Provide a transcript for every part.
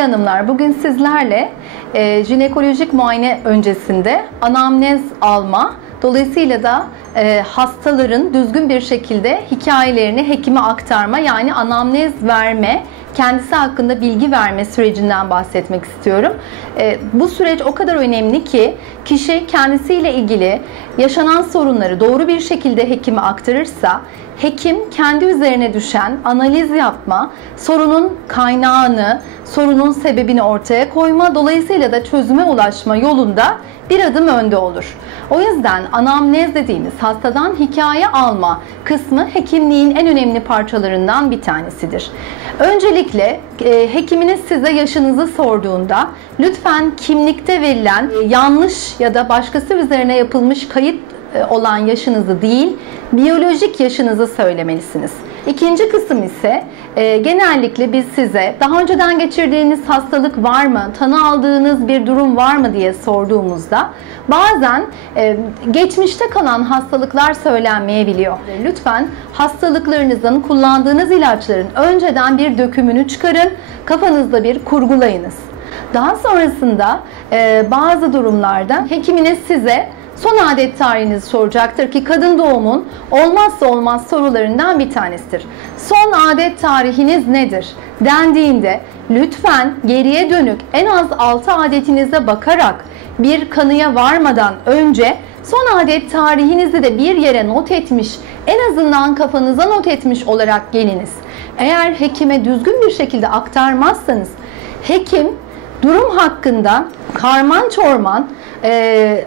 Sevgili hanımlar, bugün sizlerle jinekolojik muayene öncesinde anamnez alma, dolayısıyla da hastaların düzgün bir şekilde hikayelerini hekime aktarma, yani anamnez verme, kendisi hakkında bilgi verme sürecinden bahsetmek istiyorum. Bu süreç o kadar önemli ki kişi kendisiyle ilgili yaşanan sorunları doğru bir şekilde hekime aktarırsa, hekim kendi üzerine düşen analiz yapma, sorunun kaynağını, sorunun sebebini ortaya koyma, dolayısıyla da çözüme ulaşma yolunda bir adım önde olur. O yüzden anamnez dediğimiz hastadan hikaye alma kısmı hekimliğin en önemli parçalarından bir tanesidir. Öncelikle hekiminiz size yaşınızı sorduğunda lütfen kimlikte verilen yanlış ya da başkası üzerine yapılmış kayıt olan yaşınızı değil, biyolojik yaşınızı söylemelisiniz. İkinci kısım ise genellikle biz size daha önceden geçirdiğiniz hastalık var mı, tanı aldığınız bir durum var mı diye sorduğumuzda bazen geçmişte kalan hastalıklar söylenmeyebiliyor. Lütfen hastalıklarınızın, kullandığınız ilaçların önceden bir dökümünü çıkarın, kafanızda bir kurgulayınız. Daha sonrasında bazı durumlarda hekiminiz size son adet tarihinizi soracaktır ki kadın doğumun olmazsa olmaz sorularından bir tanesidir. Son adet tarihiniz nedir dendiğinde lütfen geriye dönük en az 6 adetinize bakarak bir kanıya varmadan önce son adet tarihinizi de bir yere not etmiş, en azından kafanıza not etmiş olarak geliniz. Eğer hekime düzgün bir şekilde aktarmazsanız hekim durum hakkında karman çorman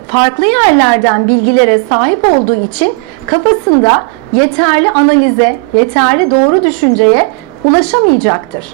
farklı yerlerden bilgilere sahip olduğu için kafasında yeterli analize, yeterli doğru düşünceye ulaşamayacaktır.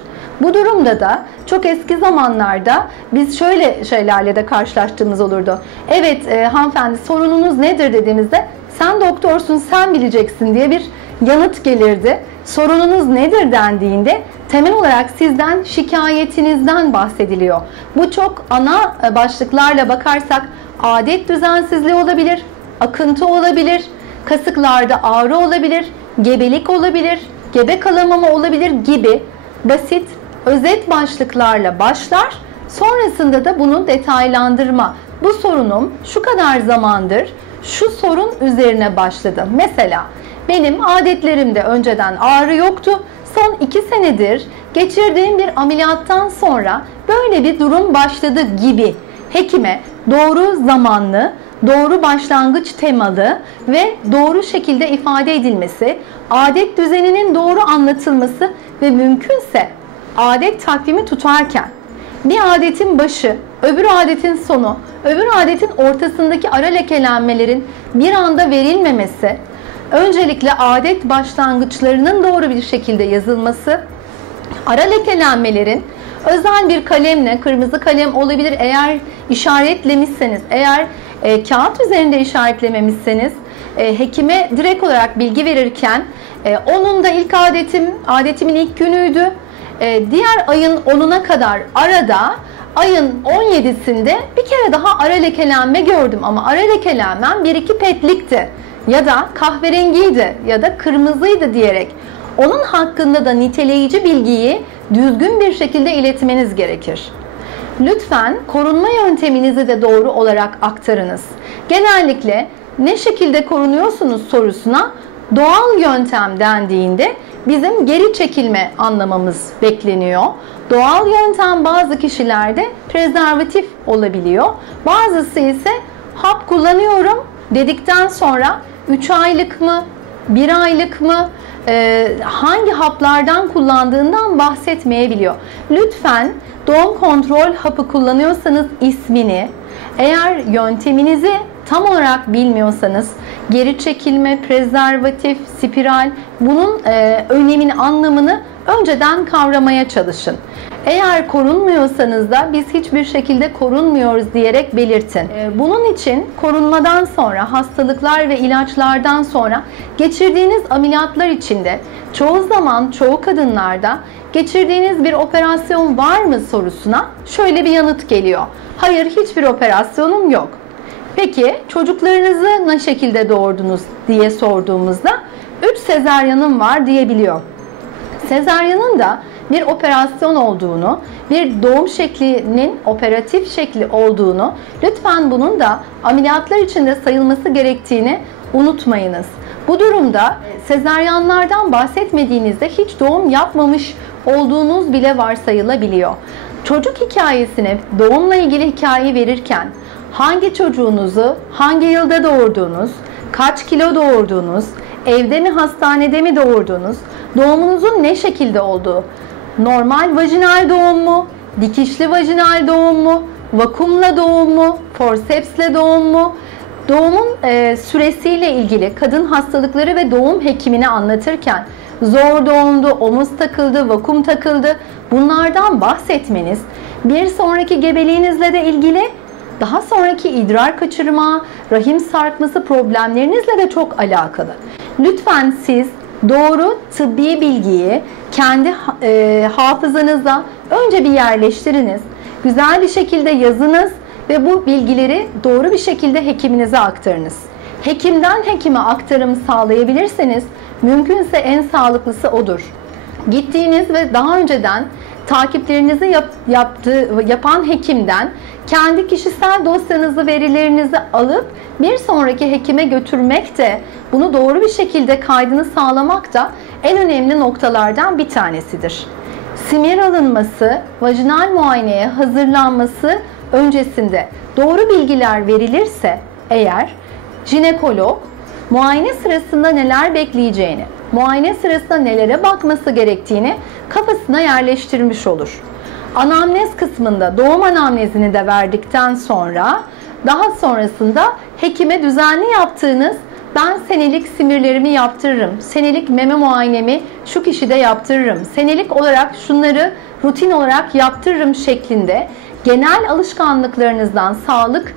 Bu durumda da çok eski zamanlarda biz şöyle şeylerle de karşılaştığımız olurdu. Evet hanımefendi, sorununuz nedir dediğimizde sen doktorsun, sen bileceksin diye bir yanıt gelirdi. Sorununuz nedir dendiğinde temel olarak sizden, şikayetinizden bahsediliyor. Bu çok ana başlıklarla bakarsak adet düzensizliği olabilir, akıntı olabilir, kasıklarda ağrı olabilir, gebelik olabilir, gebe kalamama olabilir gibi basit, özet başlıklarla başlar. Sonrasında da bunu detaylandırma. Bu sorunum şu kadar zamandır şu sorun üzerine başladı. Mesela benim adetlerimde önceden ağrı yoktu. Son 2 senedir geçirdiğim bir ameliyattan sonra böyle bir durum başladı gibi hekime doğru zamanlı, doğru başlangıç temalı ve doğru şekilde ifade edilmesi, adet düzeninin doğru anlatılması ve mümkünse adet takvimi tutarken bir adetin başı, öbür adetin sonu, öbür adetin ortasındaki ara lekelenmelerin bir anda verilmemesi, öncelikle adet başlangıçlarının doğru bir şekilde yazılması, ara lekelenmelerin özel bir kalemle, kırmızı kalem olabilir eğer işaretlemişseniz, eğer kağıt üzerinde işaretlememişseniz, hekime direkt olarak bilgi verirken onun da ilk adetimin ilk günüydü, diğer ayın 10'una kadar arada, ayın 17'sinde bir kere daha ara lekelenme gördüm ama ara lekelenmem 1-2 petlikti ya da kahverengiydi ya da kırmızıydı diyerek onun hakkında da niteleyici bilgiyi düzgün bir şekilde iletmeniz gerekir. Lütfen korunma yönteminizi de doğru olarak aktarınız. Genellikle ne şekilde korunuyorsunuz sorusuna doğal yöntem dendiğinde bizim geri çekilme anlamamız bekleniyor. Doğal yöntem bazı kişilerde prezervatif olabiliyor. Bazısı ise hap kullanıyorum dedikten sonra 3 aylık mı, 1 aylık mı, hangi haplardan kullandığından bahsetmeyebiliyor. Lütfen doğum kontrol hapı kullanıyorsanız ismini, eğer yönteminizi tam olarak bilmiyorsanız geri çekilme, prezervatif, spiral, bunun önemini, anlamını önceden kavramaya çalışın. Eğer korunmuyorsanız da biz hiçbir şekilde korunmuyoruz diyerek belirtin. Bunun için korunmadan sonra, hastalıklar ve ilaçlardan sonra geçirdiğiniz ameliyatlar içinde çoğu zaman çoğu kadınlarda geçirdiğiniz bir operasyon var mı sorusuna şöyle bir yanıt geliyor. Hayır, hiçbir operasyonum yok. Peki çocuklarınızı ne şekilde doğurdunuz diye sorduğumuzda 3 sezaryanım var diyebiliyor. Sezaryanın da bir operasyon olduğunu, bir doğum şeklinin operatif şekli olduğunu, lütfen bunun da ameliyatlar içinde sayılması gerektiğini unutmayınız. Bu durumda sezaryenlerden bahsetmediğinizde hiç doğum yapmamış olduğunuz bile varsayılabiliyor. Çocuk hikayesine, doğumla ilgili hikaye verirken hangi çocuğunuzu hangi yılda doğurduğunuz, kaç kilo doğurduğunuz, evde mi hastanede mi doğurduğunuz, doğumunuzun ne şekilde olduğu, normal vajinal doğum mu, dikişli vajinal doğum mu, vakumla doğum mu, forsepsle doğum mu, doğumun süresiyle ilgili kadın hastalıkları ve doğum hekimini anlatırken zor doğumdu, omuz takıldı, vakum takıldı, bunlardan bahsetmeniz bir sonraki gebeliğinizle de ilgili, daha sonraki idrar kaçırma, rahim sarkması problemlerinizle de çok alakalı. Lütfen siz doğru tıbbi bilgiyi kendi hafızanıza önce bir yerleştiriniz. Güzel bir şekilde yazınız ve bu bilgileri doğru bir şekilde hekiminize aktarınız. Hekimden hekime aktarım sağlayabilirseniz mümkünse en sağlıklısı odur. Gittiğiniz ve daha önceden takiplerinizi yapan hekimden kendi kişisel dosyanızı, verilerinizi alıp bir sonraki hekime götürmek de, bunu doğru bir şekilde kaydını sağlamak da en önemli noktalardan bir tanesidir. Simir alınması, vajinal muayeneye hazırlanması öncesinde doğru bilgiler verilirse eğer, jinekolog muayene sırasında neler bekleyeceğini, muayene sırasında nelere bakması gerektiğini kafasına yerleştirmiş olur. Anamnez kısmında doğum anamnezini de verdikten sonra daha sonrasında hekime düzenli yaptığınız, ben senelik simirlerimi yaptırırım, senelik meme muayenemi şu kişide yaptırırım, senelik olarak şunları rutin olarak yaptırırım şeklinde genel alışkanlıklarınızdan, sağlık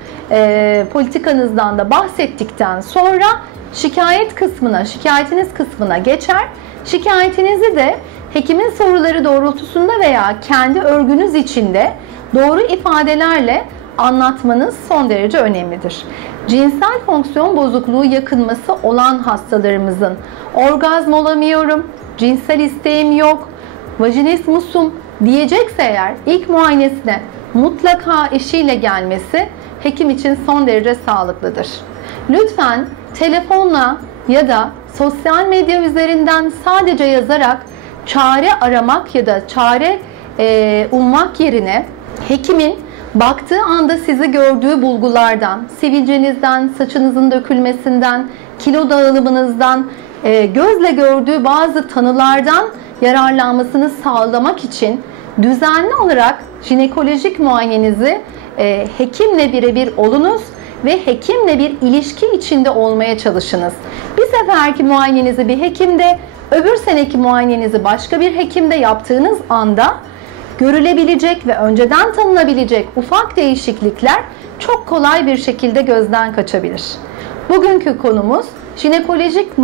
politikanızdan da bahsettikten sonra şikayetiniz kısmına geçer. Şikayetinizi de hekimin soruları doğrultusunda veya kendi örgünüz içinde doğru ifadelerle anlatmanız son derece önemlidir. Cinsel fonksiyon bozukluğu yakınması olan hastalarımızın orgazm olamıyorum, cinsel isteğim yok, vajinismusum diyecekse eğer ilk muayenesine mutlaka eşiyle gelmesi hekim için son derece sağlıklıdır. Lütfen telefonla ya da sosyal medya üzerinden sadece yazarak çare aramak ya da çare ummak yerine hekimin baktığı anda sizi gördüğü bulgulardan, sivilcenizden, saçınızın dökülmesinden, kilo dağılımınızdan, gözle gördüğü bazı tanılardan yararlanmasını sağlamak için düzenli olarak jinekolojik muayenenizi hekimle birebir olunuz ve hekimle bir ilişki içinde olmaya çalışınız. Bir seferki muayenenizi bir hekimde, öbür seneki muayenenizi başka bir hekimde yaptığınız anda görülebilecek ve önceden tanınabilecek ufak değişiklikler çok kolay bir şekilde gözden kaçabilir. Bugünkü konumuz jinekolojik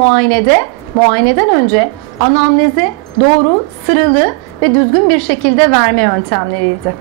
muayeneden önce anamnezi doğru, sıralı ve düzgün bir şekilde verme yöntemleriydi.